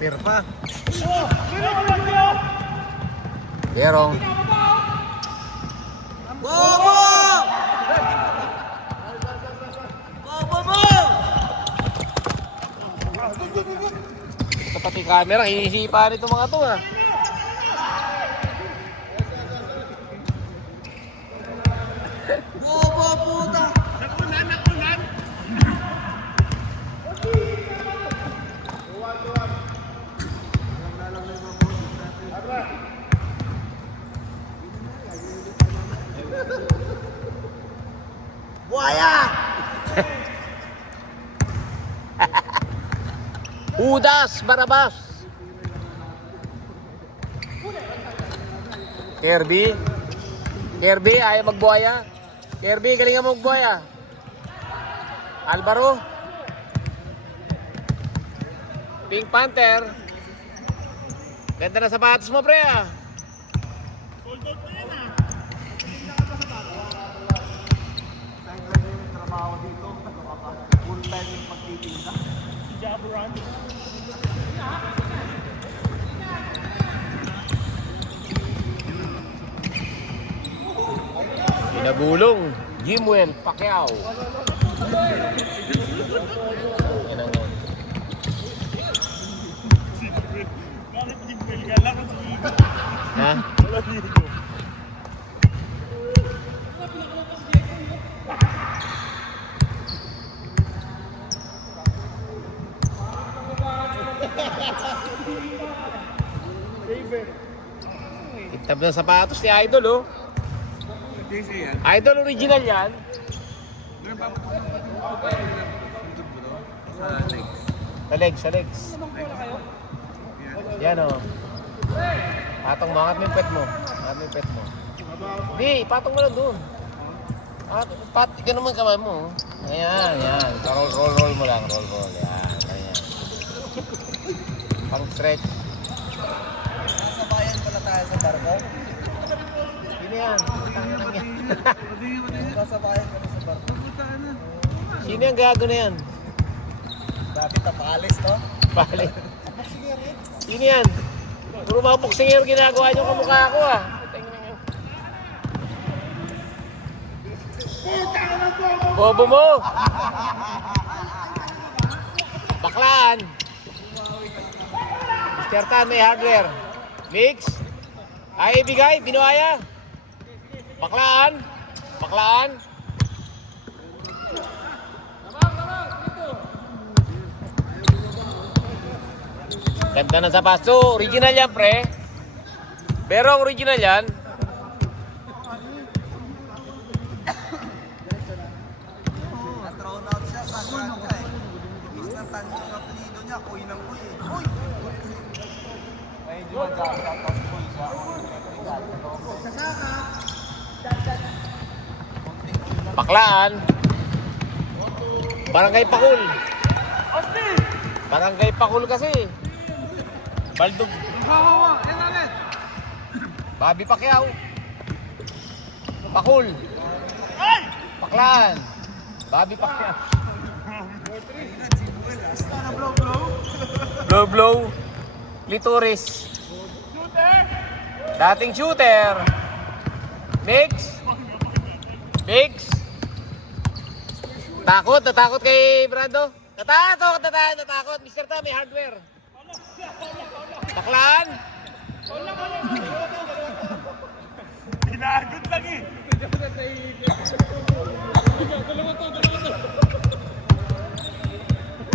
Spear pa. Gerong. Bobo! Bobo mo! Ito pati camera, hinisipa nito mga to ha. Bobo puta! Nakunan! Buaya! Judas Barabas. Kirby. Kirby, ayaw magbuhaya. Kirby, galingan mo magbuhaya. Alvaro. Pink Panther. Ganda na sapatos mo, pre ah. Pinagulong, Jimwell Pacquiao. Yan ang ha? Itab na sapatos ni Idol oh. Idol original yan. Sa legs. Yan o. Patong mo, angat mo yung pet mo. Di, patong mo lang doon. Ganun man kamay mo. Ayan. Roll mo lang. Roll. Yan. Pang stretch. Nasa bayan pala tayo sa barko. Sino yan? Nasa bayan pala sa barko. Sino yung gago na yan? Grabe tapakalis to. Bale. Sino yan? Puro mga boksingero ginagawa niyo kamukha ko ah. Bobo mo! Baklaan! Mr. Tan, may hardware. Mix? Ay, ibigay, binuhaya. Baklaan? Ganda na sa pasto. Original yan, pre. Pero original yan. Na-thrown out siya sa kanya eh. Mr. Tan yung apelido niya, Koy ng Koy eh. Uy! Baklaan. Barangay Pakul kasi. Baldog. Bobby Pacquiao. Pakul. Baklaan. Bobby Pacquiao. Blow. Clitoris. Dating shooter. Mix. Natakot kay Brando. Natakot. Mr. Ta, may hardware. Baklaan. Pinagod lang eh.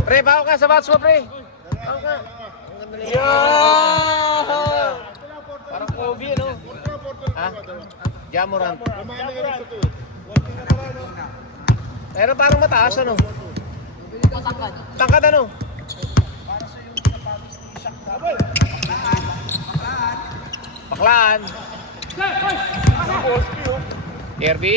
Pre, bawa ka sa bats mo, pre. Bawa ka. Yo! Parang Kobe, ano? Ha? Jamorant. Pero parang mataas, ano? Tangkad, ano? Baklaan. Kirby.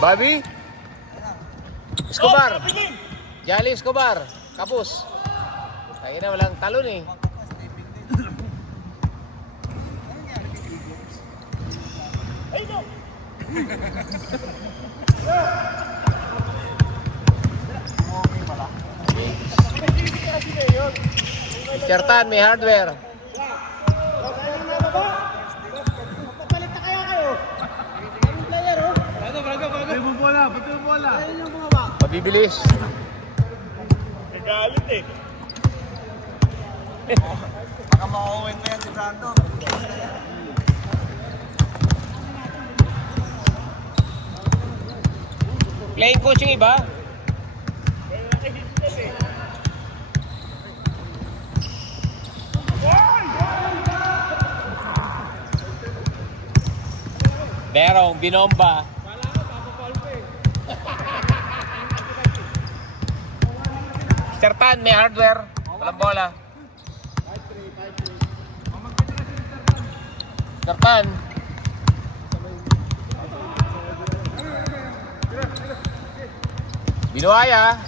Bobby. Escobar. Jolly Escobar. Kapus. Kaya na walang talon eh. Okay pala. Mr. Tan, may hardware. Mabibilis. Baka makauwin pa yan si Brando. Playing coach yung iba. Berong, binomba. Mr. Tan, may hardware. Walang bola. Mr. Tan. Binuhaya.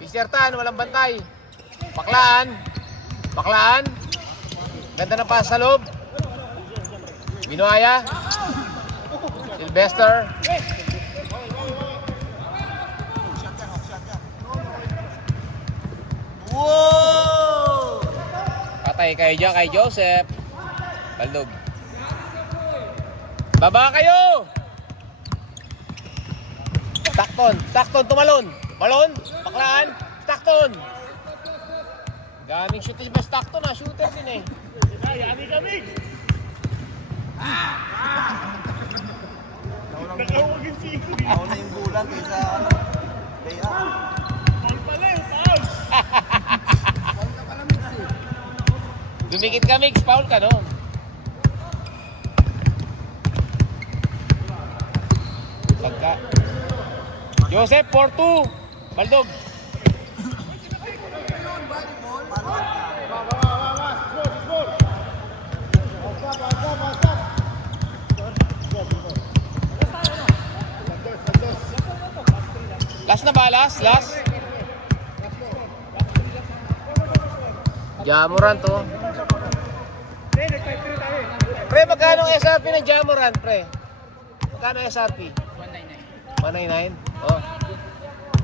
Mr. Tan, walang bantay. Baklaan. Ganda na pa sa loob. Binuhaya. Sylvester. Wow! Patay kayo dyan kay Joseph. Baldog. Baba kayo! Stockton, tumalon. Balon, baklaan, Stockton. Daming shoot ba Stockton ha? Shooter din eh. Ako na yung bulan kaysa ano. Layup. Dumikit ka, Mix. Foul ka, no? Sagka. Joseph, 4-2. Baldog. Last na ba? Last? Jamuran to. Pre, magkano ang SRP ng Jamuran, pre? Magkano ang SRP? 199. 199? Oh.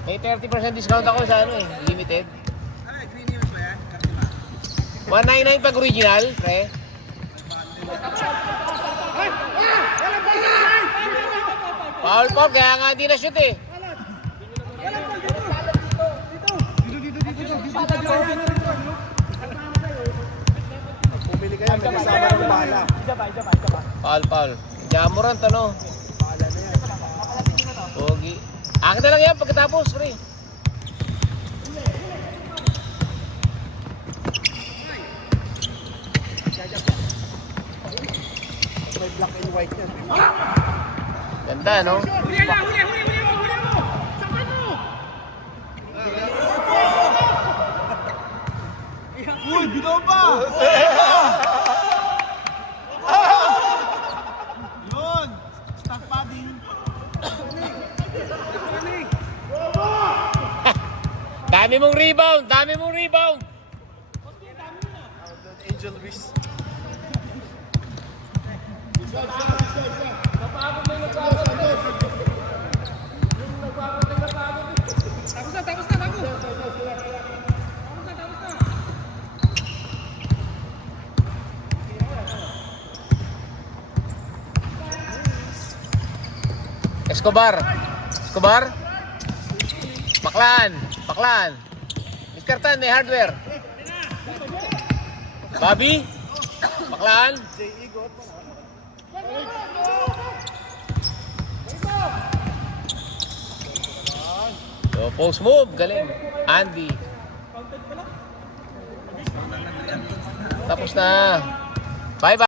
May 30% discount ako sa ano eh, limited. Ay, green news ba yan? 199 pag original, pre. Foul, kaya nga di na shoot eh. Pumili kayo, may kasama ng bala. Foul. Jamuran to, no? Pogi. Akin na lang yan pagkatapos, pre. May black and white yan. Ganda, no? Uy, binomba! Yun! Stock padding. Dami mong rebound! Angel Reese. Escobar. Baklaan. Mr. Tan, may hardware. Bobby. Baklaan. So, post move. Galing. Andy. Tapos na. Bye-bye.